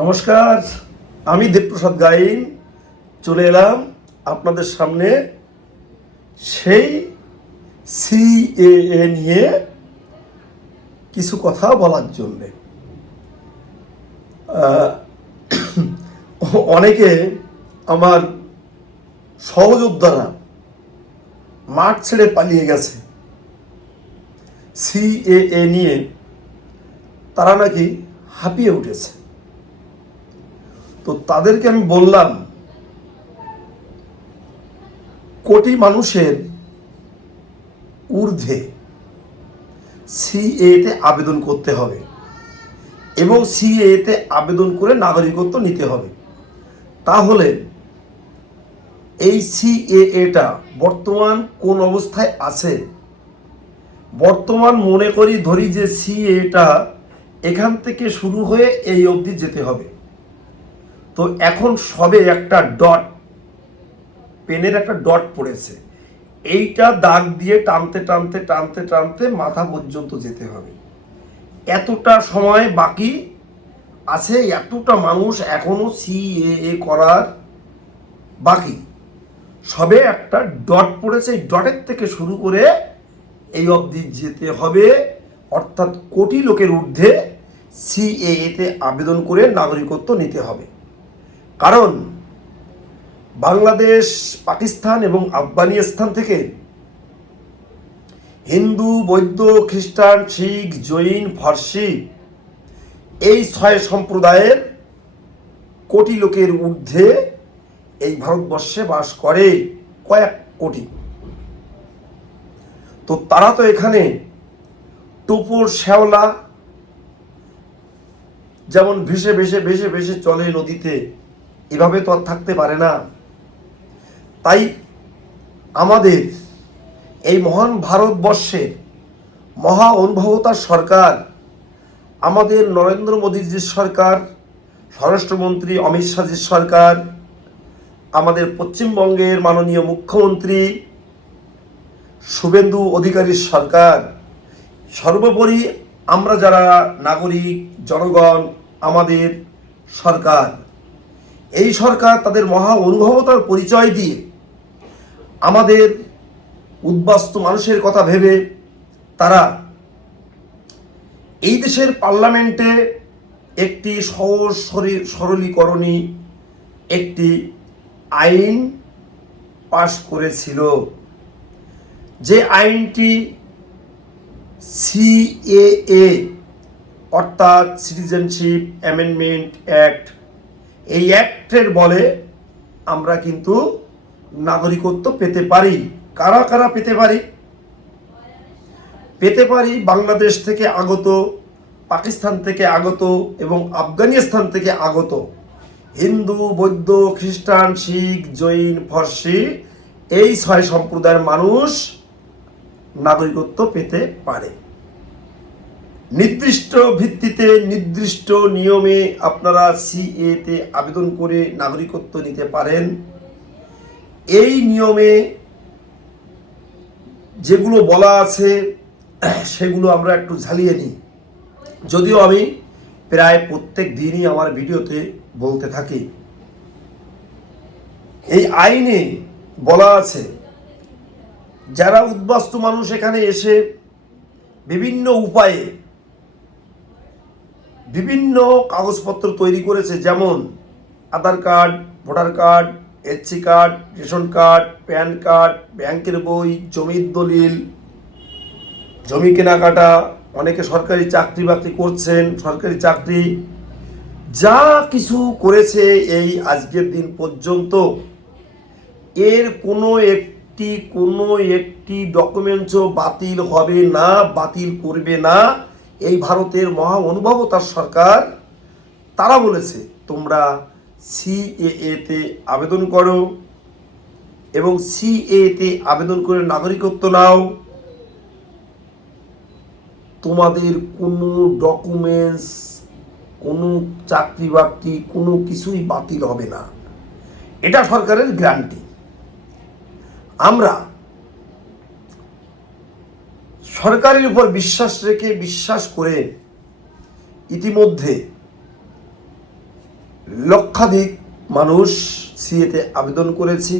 নমস্কার, আমি দেবপ্রসাদ গাইন চলে এলাম আপনাদের সামনে সেই সিএএ নিয়ে কিছু কথা বলার জন্যে। অনেকে আমার সহযোদ্ধারা মাঠ ছেড়ে পালিয়ে গেছে সিএএ নিয়ে, তারা নাকি হাঁপিয়ে উঠেছে। তো তাদেরকে আমি বললাম, কোটি মানুষের ঊর্ধ্বে সিএতে আবেদন করতে হবে এবং সিএতে আবেদন করে নাগরিকত্ব নিতে হবে। তাহলে এই সিএটা বর্তমান কোন অবস্থায় আছে? বর্তমান মনে করি ধরি যে সিএটা এখান থেকে শুরু হয়ে এই অবধি যেতে হবে। তো এখন সবে একটা ডট, পেনের একটা ডট পড়েছে, এইটা দাগ দিয়ে টানতে টানতে টানতে টানতে মাথা পর্যন্ত যেতে হবে। এতটা সময় বাকি আছে, এতটা মানুষ এখনো সিএএ করার বাকি। সবে একটা ডট পড়েছে, এই ডটের থেকে শুরু করে এই অবধি যেতে হবে, অর্থাৎ কোটি লোকের ঊর্ধ্বে সিএএতে আবেদন করে নাগরিকত্ব নিতে হবে। কারণ বাংলাদেশ, পাকিস্তান এবং আফগানিস্তান থেকে হিন্দু, বৌদ্ধ, খ্রিস্টান, শিখ, জৈন, ফার্সি এই 6 সম্প্রদায়ের কোটি লোকের ঊর্ধ্বে এই ভারতবর্ষে বাস করে, কয়েক কোটি। তো তারা তো এখানে টোপর শ্যাওলা যেমন ভেসে ভেসে ভেসে ভেসে চলে নদীতে, এভাবে তো আর থাকতে পারে না। তাই আমাদের এই মহান ভারতবর্ষের মহা অনুভবতার সরকার, আমাদের নরেন্দ্র মোদীর যে সরকার, স্বরাষ্ট্রমন্ত্রী অমিত শাহজির সরকার, আমাদের পশ্চিমবঙ্গের মাননীয় মুখ্যমন্ত্রী শুভেন্দু অধিকারীর সরকার, সর্বোপরি আমরা যারা নাগরিক জনগণ, আমাদের সরকার, এই সরকার তাদের মহা অনুভবতার পরিচয় দিয়ে আমাদের উদ্বাস্তু মানুষের কথা ভেবে তারা এই দেশের পার্লামেন্টে একটি সহজ সরলীকরণী একটি আইন পাশ করেছিল, যে আইনটি সিএএ অর্থাৎ সিটিজেনশিপ অ্যামেন্ডমেন্ট অ্যাক্ট। এই অ্যাক্টের বলে আমরা কিন্তু নাগরিকত্ব পেতে পারি। কারা কারা পেতে পারি? পেতে পারি বাংলাদেশ থেকে আগত, পাকিস্তান থেকে আগত এবং আফগানিস্তান থেকে আগত হিন্দু, বৌদ্ধ, খ্রিস্টান, শিখ, জৈন, ফার্সি এই 6 সম্প্রদায়ের মানুষ নাগরিকত্ব পেতে পারে। নির্দিষ্ট ভিত্তিতে, নির্দিষ্ট নিয়মে আপনারা সিএতে আবেদন করে নাগরিকত্ব নিতে পারেন। এই নিয়মে যেগুলো বলা আছে সেগুলো আমরা একটু ঝালিয়ে নিই, যদিও আমি প্রায় প্রত্যেক দিনই আমার ভিডিওতে বলতে থাকি। এই আইনে বলা আছে, যারা উদ্বাস্তু মানুষ এখানে এসে বিভিন্ন উপায়ে বিভিন্ন কাগজপত্র তৈরি করেছে, যেমন Aadhaar card, voter card, SC card, ration card, PAN card, ব্যাংকের বই, জমির দলিল, জমি কেনাকাটা, অনেকে সরকারি চাকরি বাকরি করছেন, সরকারি চাকরি, যা কিছু করেছে এই আজকের দিন পর্যন্ত, এর কোনো একটি ডকুমেন্টসও বাতিল হবে না, বাতিল করবে না এই ভারতের মহা অনুভবতার সরকার। তারা বলেছে তোমরা সিএএতে আবেদন করো এবং সিএতে আবেদন করে নাগরিকত্ব নাও, তোমাদের কোনো ডকুমেন্টস, কোনো চাকরি বাকরি, কোনো কিছুই বাতিল হবে না। এটা সরকারের গ্যারান্টি। আমরা সরকারের উপর বিশ্বাস রেখে, বিশ্বাস করে ইতিমধ্যে লক্ষাধিক মানুষ সিএতে আবেদন করেছি।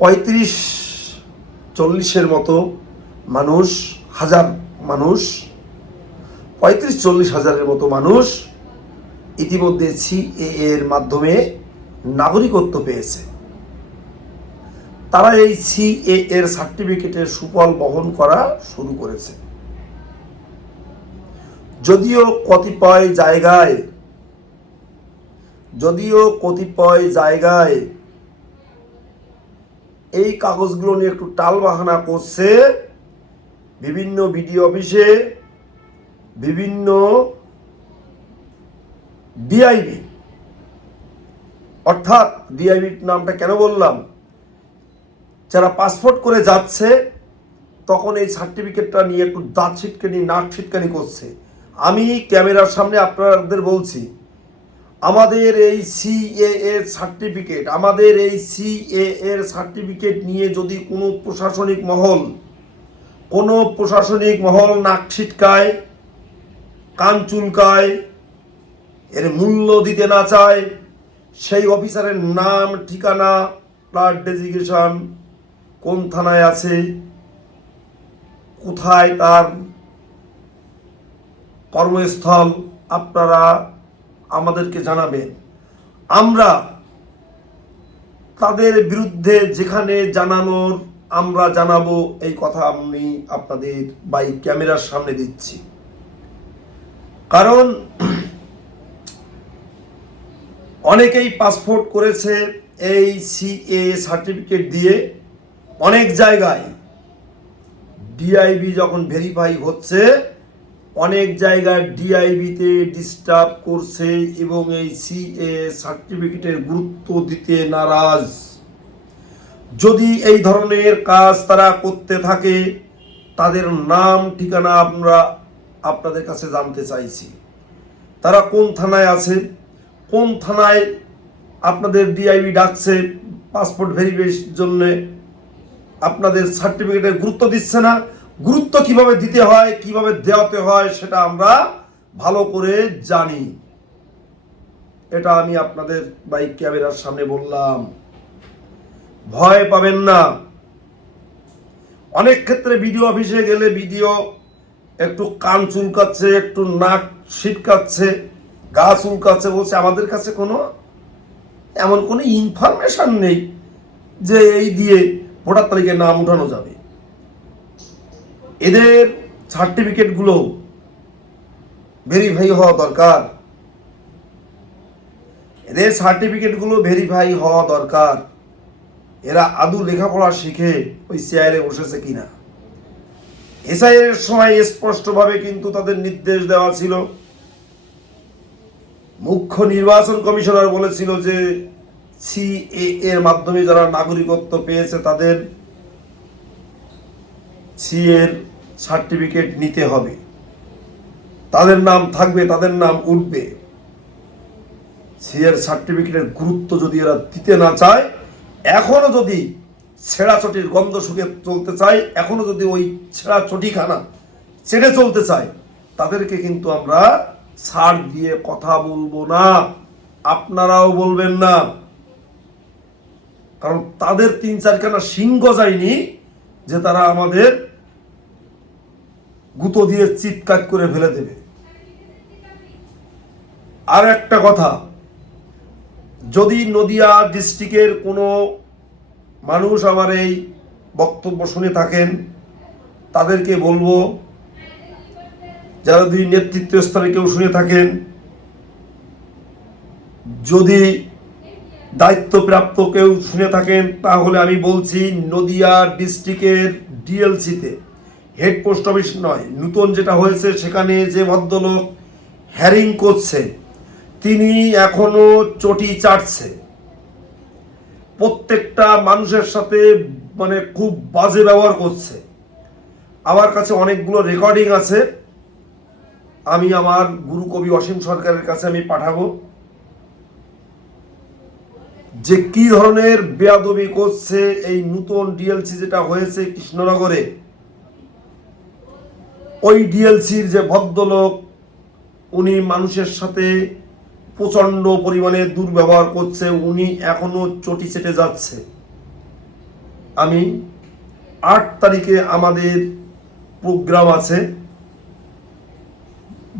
35-40 মতো মানুষ, হাজার মানুষ, 35-40 হাজারের মতো মানুষ ইতিমধ্যে সিএএ এর মাধ্যমে নাগরিকত্ব পেয়েছে। তারা এই সিএএ এর সার্টিফিকেটের সুফল বহন করা শুরু করেছে। যদিও কতিপয় জায়গায় এই কাগজগুলো নিয়ে একটু টালবাহানা করছে, বিভিন্ন বিডিও অফিসে, বিভিন্ন ডিআইবি, অর্থাৎ ডিআইবির নামটা কেন বললাম, যারা পাসপোর্ট করে যাচ্ছে তখন এই সার্টিফিকেটটা নিয়ে একটু দাঁত ছিটকানি, নাক ছিটকানি করছে। আমি ক্যামেরার সামনে আপনাদের বলছি, আমাদের এই সিএএ সার্টিফিকেট নিয়ে যদি কোনো প্রশাসনিক মহল নাক ছিটকায়, কান চুলকায়, এর মূল্য দিতে না চায়, সেই অফিসারের নাম, ঠিকানা, প্লাট ডেজিগনেশন, কোন থানায় আছে, কোথায় তার কর্মস্থল, আপনারা আমাদেরকে জানাবেন। আমরা তাদের বিরুদ্ধে যেখানে জানানোর আমরা জানাবো, এই কথা আমি আপনাদের ক্যামেরার সামনে দিচ্ছি। কারণ অনেকেই পাসপোর্ট করেছে এই সিএ সার্টিফিকেট দিয়ে। অনেক জায়গায় ডিআইবি যখন ভেরিফাই হচ্ছে, অনেক জায়গায় ডিআইবিতে ডিস্টার্ব করছে এবং এই সিএ সার্টিফিকেটের গুরুত্ব দিতে নারাজ। যদি এই ধরনের কাজ তারা করতে থাকে, তাদের নাম, ঠিকানা আমরা আপনাদের কাছে জানতে চাইছি। তারা কোন থানায় আছে, কোন থানায় আপনাদের ডিআইবি ডাকছে পাসপোর্ট ভেরিফিকেশনের জন্য, আপনাদের সার্টিফিকেটের গুরুত্ব দিচ্ছে না। গুরুত্ব কিভাবে দিতে হয়, কিভাবে দেওয়াতে হয়, সেটা আমরা ভালো করে জানি। এটা আমি আপনাদের ক্যামেরার সামনে বললাম, ভয় পাবেন না। অনেক ক্ষেত্রে বিডিও অফিসে গেলে বিডিও একটু কান চুলকাচ্ছে, একটু নাক ছিটকাচ্ছে, গা চুলকাচ্ছে, বলছে আমাদের কাছে এমন কোনো ইনফরমেশন নেই যে এই দিয়ে ভোটার তালিকায় নাম উঠানো যাবে। এদের সার্টিফিকেটগুলো ভেরিফাই হওয়া দরকার। এরা আদৌ লেখাপড়া শিখে ওই চেয়ারে বসেছে কিনা। এসআইয়ের সময় স্পষ্টভাবে কিন্তু তাদের নির্দেশ দেওয়া ছিল। মুখ্য নির্বাচন কমিশনার বলেছিল যে সিএএ এর মাধ্যমে যারা নাগরিকত্ব পেয়েছে তাদের সিএ সার্টিফিকেট নিতে হবে, তাদের নাম থাকবে, তাদের নাম উঠবে। সিএর সার্টিফিকেটের গুরুত্ব যদি এরা দিতে না চায়, এখনো যদি ছেঁড়াচটির গন্ধ শুকে চলতে চায়, এখনো যদি ওই ছেঁড়া চটিখানা ছেড়ে চলতে চায়, তাদেরকে কিন্তু আমরা ছাড় দিয়ে কথা বলবো না, আপনারাও বলবেন না। কারণ তাদের 3-4খানা সিংহ যায়নি যে তারা আমাদের গুঁতো দিয়ে চিৎকার করে ফেলে দেবে। আর একটা কথা, যদি নদিয়া ডিস্ট্রিক্টের কোনো মানুষ আমার এই বক্তব্য শুনে থাকেন, তাদেরকে বলবো, যারা দুই নেতৃত্ব স্তরে কেউ শুনে থাকেন, যদি দায়িত্বপ্রাপ্ত কেউ শুনে থাকেন, তাহলে আমি বলছি নদিয়া ডিস্ট্রিক্টের ডিএলসিতে, হেড পোস্ট অফিস নয়, নূতন যেটা হয়েছে, সেখানে যে ভদ্রলোক হ্যারিং করছে, তিনি এখনো চটি চাটছে। প্রত্যেকটা মানুষের সাথে খুব বাজে ব্যবহার করছে। আমার কাছে অনেকগুলো রেকর্ডিং আছে, আমি আমার গুরু কবি অসীম সরকারের কাছে আমি পাঠাবো, যে কি ধরনের বেয়াদবি করছে এই নূতন ডিএলসি যেটা হয়েছে কৃষ্ণনগরে। ওই ডিএলসির যে ভদ্রলোক, উনি মানুষের সাথে প্রচণ্ড পরিমাণে দুর্ব্যবহার করছে, উনি এখনো চটি চেটে যাচ্ছে। আমি 8 তারিখে আমাদের প্রোগ্রাম আছে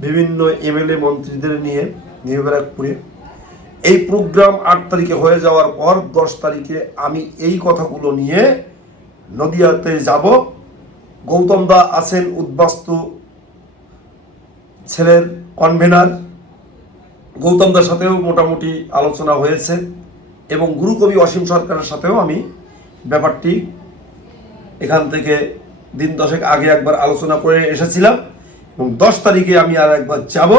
বিভিন্ন এমএলএ মন্ত্রীদের নিয়ে নিউ ব্যারাকপুরে। এই প্রোগ্রাম 8 তারিখে হয়ে যাওয়ার পর 10 তারিখে আমি এই কথাগুলো নিয়ে নদিয়াতে যাব। গৌতম দা আছেন উদ্বাস্তু ছেলের কনভেনার, গৌতম দার সাথেও মোটামুটি আলোচনা হয়েছে এবং গুরুকবি অসীম সরকারের সাথেও আমি ব্যাপারটি এখান থেকে দিন 10 আগে একবার আলোচনা করে এসেছিলাম এবং 10 তারিখে আমি আর একবার যাব,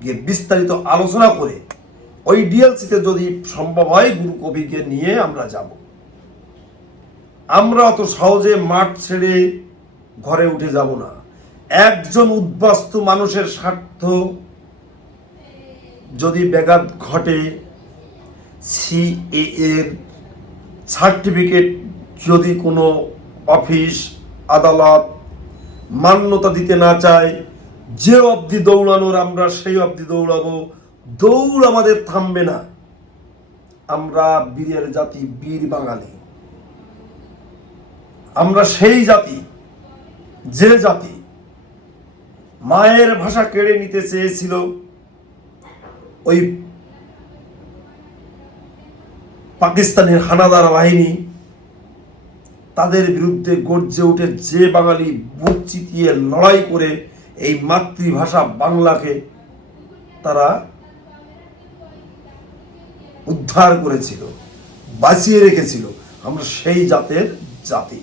গিয়ে বিস্তারিত আলোচনা করে ওই ডিএলসিতে যদি সম্ভব হয় গুরুকবিকে নিয়ে আমরা যাব। আমরা অত সহজে মাঠ ছেড়ে ঘরে উঠে যাব না। একজন উদ্বাস্তু মানুষের স্বার্থ যদি ব্যাঘাত ঘটে, সিএ এর সার্টিফিকেট যদি কোনো অফিস আদালত মান্যতা দিতে না চায়, যে অবধি দৌড়ানোর আমরা সেই অবধি দৌড়াবো। দৌড় আমাদের থামবে না। আমরা বীরের জাতি, বীর বাঙালি। আমরা সেই জাতি যে জাতি মায়ের ভাষা কেড়ে নিতে চেয়েছিল ওই পাকিস্তানের হানাদার বাহিনী, তাদের বিরুদ্ধে গর্জে উঠে যে বাঙালি বুক চিতিয়ে লড়াই করে এই মাতৃভাষা বাংলাকে তারা উদ্ধার করেছিল, বাঁচিয়ে রেখেছিল, আমরা সেই জাতের জাতি।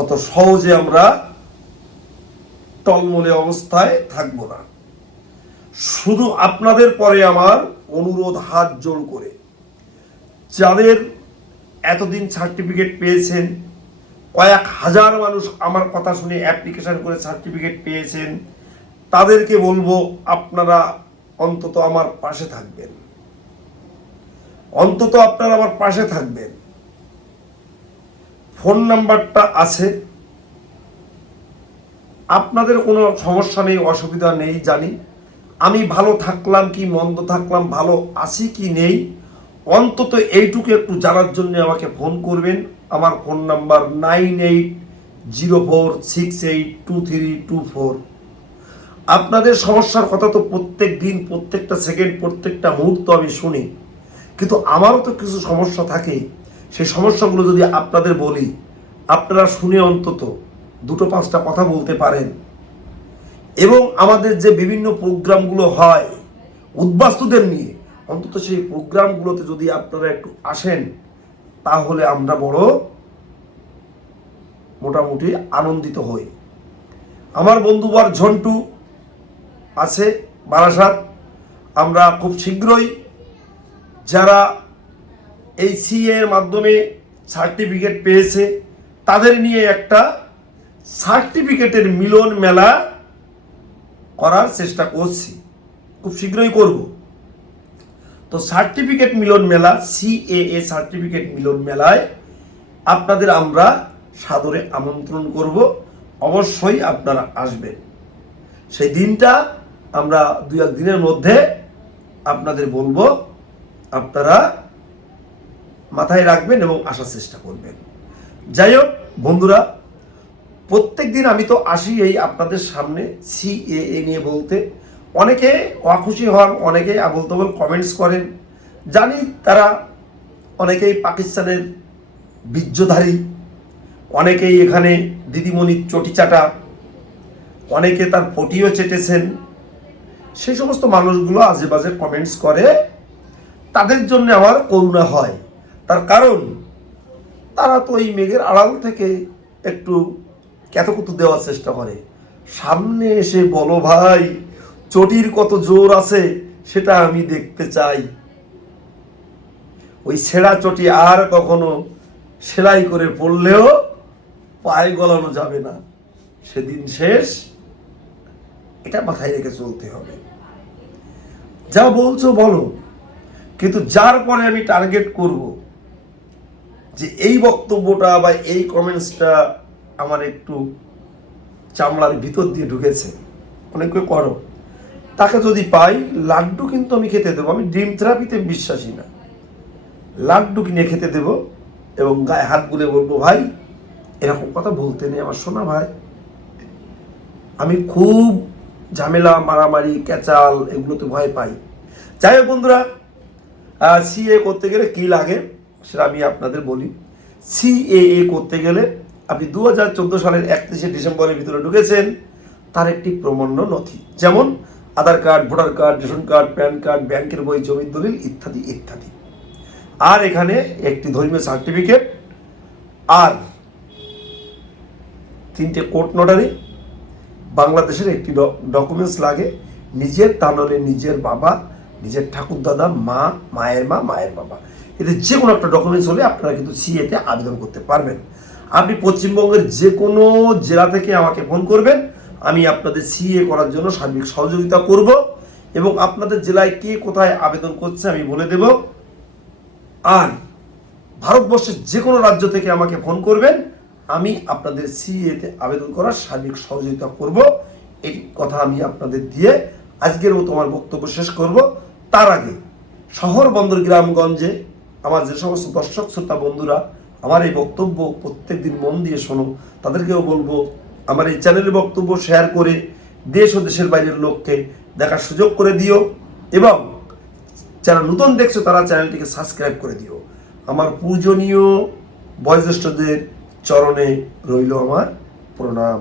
অত সহজে আমরা টলমলে অবস্থায় থাকবো না। শুধু আপনাদের পরে আমার অনুরোধ, হাত জোড় করে, যাদের এতদিন সার্টিফিকেট পেয়েছেন, কয়েক হাজার মানুষ আমার কথা শুনে অ্যাপ্লিকেশন করে সার্টিফিকেট পেয়েছেন, তাদেরকে বলবো আপনারা অন্তত আমার পাশে থাকবেন, অন্তত আপনারা আমার পাশে থাকবেন। ফোন নাম্বারটা আছে, আপনাদের কোনো সমস্যা নেই, অসুবিধা নেই জানি। আমি ভালো থাকলাম কি মন্দ থাকলাম, ভালো আছি কি নেই, অন্তত এইটুকু একটু জানার জন্য আমাকে ফোন করবেন। আমার ফোন নাম্বার 9804682324। আপনাদের সমস্যার কথা তো প্রত্যেক দিন, প্রত্যেকটা সেকেন্ড, প্রত্যেকটা মুহূর্ত আমি শুনি, কিন্তু আমারও তো কিছু সমস্যা থাকে। সেই সমস্যাগুলো যদি আপনাদের বলি, আপনারা শুনে অন্তত 2-5টা কথা বলতে পারেন। এবং আমাদের যে বিভিন্ন প্রোগ্রামগুলো হয় উদ্বাস্তুদের নিয়ে, অন্তত সেই প্রোগ্রামগুলোতে যদি আপনারা একটু আসেন, তাহলে আমরা বড় মোটামুটি আনন্দিত হই। আমার বন্ধুবার ঝন্টু আছে বারাসাত, আমরা খুব শীঘ্রই যারা এই সিএ এর মাধ্যমে সার্টিফিকেট পেয়েছে তাদের নিয়ে একটা সার্টিফিকেটের মিলন মেলা করার চেষ্টা করছি, খুব শীঘ্রই করব। তো সার্টিফিকেট মিলন মেলা, সিএএ সার্টিফিকেট মিলন মেলায় আপনাদের আমরা সাদরে আমন্ত্রণ করব। অবশ্যই আপনারা আসবেন। সেই দিনটা আমরা 2-1 দিনের মধ্যে আপনাদের বলবো, আপনারা মাথায় রাখবেন এবং আসার চেষ্টা করবেন। যাই হোক বন্ধুরা, প্রত্যেক দিন আমি তো আসি এই আপনাদের সামনে সিএএ নিয়ে বলতে। অনেকে অখুশি হন, অনেকে আবল তাবল কমেন্টস করেন, জানি তারা অনেকেই পাকিস্তানের বীর্যধারী, অনেকেই এখানে দিদিমণির চটি চাটা, অনেকে তার পটিও চেটেছেন। সেই সমস্ত মানুষগুলো আজে বাজে কমেন্টস করে, তাদের জন্য আমার করুণা হয়। তার কারণ তারা তো এই মেঘের আড়াল থেকে একটু ক্যাতকুতু দেওয়ার চেষ্টা করে। সামনে এসে বলো ভাই, চটির কত জোর আছে সেটা আমি দেখতে চাই। ওই ছেঁড়া চটি আর কখনো সেলাই করে পড়লেও পায়ে গলানো যাবে না, সেদিন শেষ। এটা মাথায় রেখে চলতে হবে। যা বলছো বলো, কিন্তু যার পরে আমি টার্গেট করব যে এই বক্তব্যটা বা এই কমেন্টসটা আমার একটু চামড়ার ভিতর দিয়ে ঢুকেছে, অনেকে করো, তাকে যদি পাই লাড্ডু কিন্তু আমি খেতে দেবো। আমি ড্রিম থেরাপিতে বিশ্বাসী না। লাড্ডু কিনে খেতে দেবো এবং গায়ে হাত বুলে বলবো, ভাই এরকম কথা বলতে নেই আমার সোনা ভাই। আমি খুব ঝামেলা, মারামারি, ক্যাচাল এগুলোতে ভয় পাই। যাই হোক বন্ধুরা, সিএ করতে গেলে কী লাগে সেটা আমি আপনাদের বলি। সিএএ করতে গেলে আপনি 2014 সালের 31শে ডিসেম্বরের ভিতরে ঢুকেছেন, তার একটি প্রমাণ্য নথি, যেমন Aadhaar card, voter card, ration card, PAN card, ব্যাংকের বই, জমির দলিল ইত্যাদি ইত্যাদি। আর এখানে একটি ধর্মীয় সার্টিফিকেট আর 3টে কোর্ট নোটারি, বাংলাদেশের একটি ডকুমেন্টস লাগে, নিজের তা নাহলে নিজের বাবা, নিজের ঠাকুরদাদা, মা, মায়ের মা, মায়ের বাবা, এদের যে কোনো একটা ডকুমেন্টস হলে আপনারা কিন্তু সিএতে আবেদন করতে পারবেন। আপনি পশ্চিমবঙ্গের যে কোনো জেলা থেকে আমাকে ফোন করবেন, আমি আপনাদের সিএ করার জন্য সার্বিক সহযোগিতা করব এবং আপনাদের জেলায় কে কোথায় আবেদন করছে আমি বলে দেব। আর ভারতবর্ষের যে কোনো রাজ্য থেকে আমাকে ফোন করবেন, আমি আপনাদের সিএতে আবেদন করার সার্বিক সহযোগিতা করব। এই কথা আমি আপনাদের দিয়ে আজকের মতো আমার বক্তব্য শেষ করব। তার আগে শহর, বন্দর, গ্রামগঞ্জে আমার যে সমস্ত দর্শক শ্রোতা বন্ধুরা আমার এই বক্তব্য প্রত্যেক দিন মন দিয়ে শোনো, তাদেরকেও বলবো আমার এই চ্যানেলের বক্তব্য শেয়ার করে দেশ ও দেশের বাইরের লোককে দেখার সুযোগ করে দিও এবং যারা নতুন দেখছো তারা চ্যানেলটিকে সাবস্ক্রাইব করে দিও। আমার পূজনীয় বয়োজ্যেষ্ঠদের চরণে রইল আমার প্রণাম।